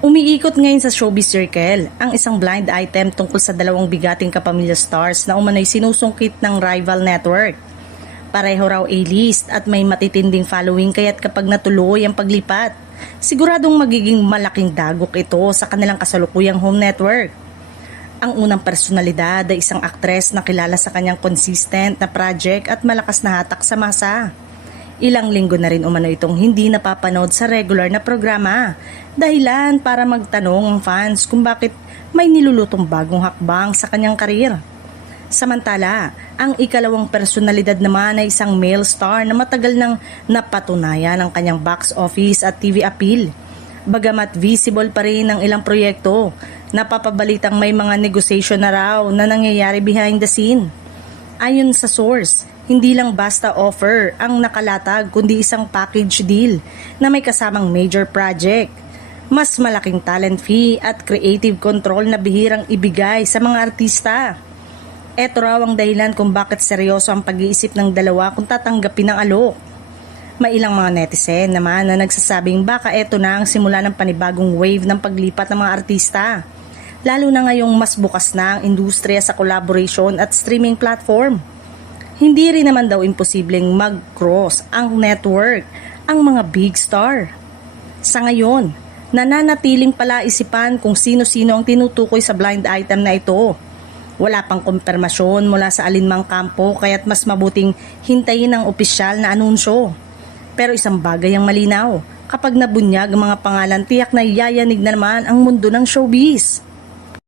Umiikot ngayon sa showbiz circle ang isang blind item tungkol sa dalawang bigating kapamilya stars na umano'y sinusungkit ng rival network. Pareho raw A-list at may matitinding following kaya't kapag natuloy ang paglipat, siguradong magiging malaking dagok ito sa kanilang kasalukuyang home network. Ang unang personalidad ay isang aktres na kilala sa kanyang consistent na project at malakas na hatak sa masa. Ilang linggo na rin umano itong hindi napapanood sa regular na programa. Dahilan para magtanong ang fans kung bakit may nilulutong bagong hakbang sa kanyang karir. Samantala, ang ikalawang personalidad naman ay isang male star na matagal nang napatunayan ang kanyang box office at TV appeal. Bagamat visible pa rin ang ilang proyekto, napapabalitang may mga negotiation na raw na nangyayari behind the scene. Ayon sa source, hindi lang basta offer ang nakalatag kundi isang package deal na may kasamang major project, mas malaking talent fee at creative control na bihirang ibigay sa mga artista. Ito raw ang dahilan kung bakit seryoso ang pag-iisip ng dalawa kung tatanggapin ang alok. May ilang mga netizen naman na nagsasabing baka ito na ang simula ng panibagong wave ng paglipat ng mga artista. Lalo na ngayong mas bukas na ang industriya sa collaboration at streaming platform. Hindi rin naman daw imposibleng mag-cross ang network ang mga big star. Sa ngayon, nananatiling palaisipan kung sino-sino ang tinutukoy sa blind item na ito. Wala pang kumpirmasyon mula sa alinmang kampo kaya't mas mabuting hintayin ang opisyal na anunsyo. Pero isang bagay ang malinaw, kapag nabunyag ang mga pangalan tiyak na yayanig na naman ang mundo ng showbiz.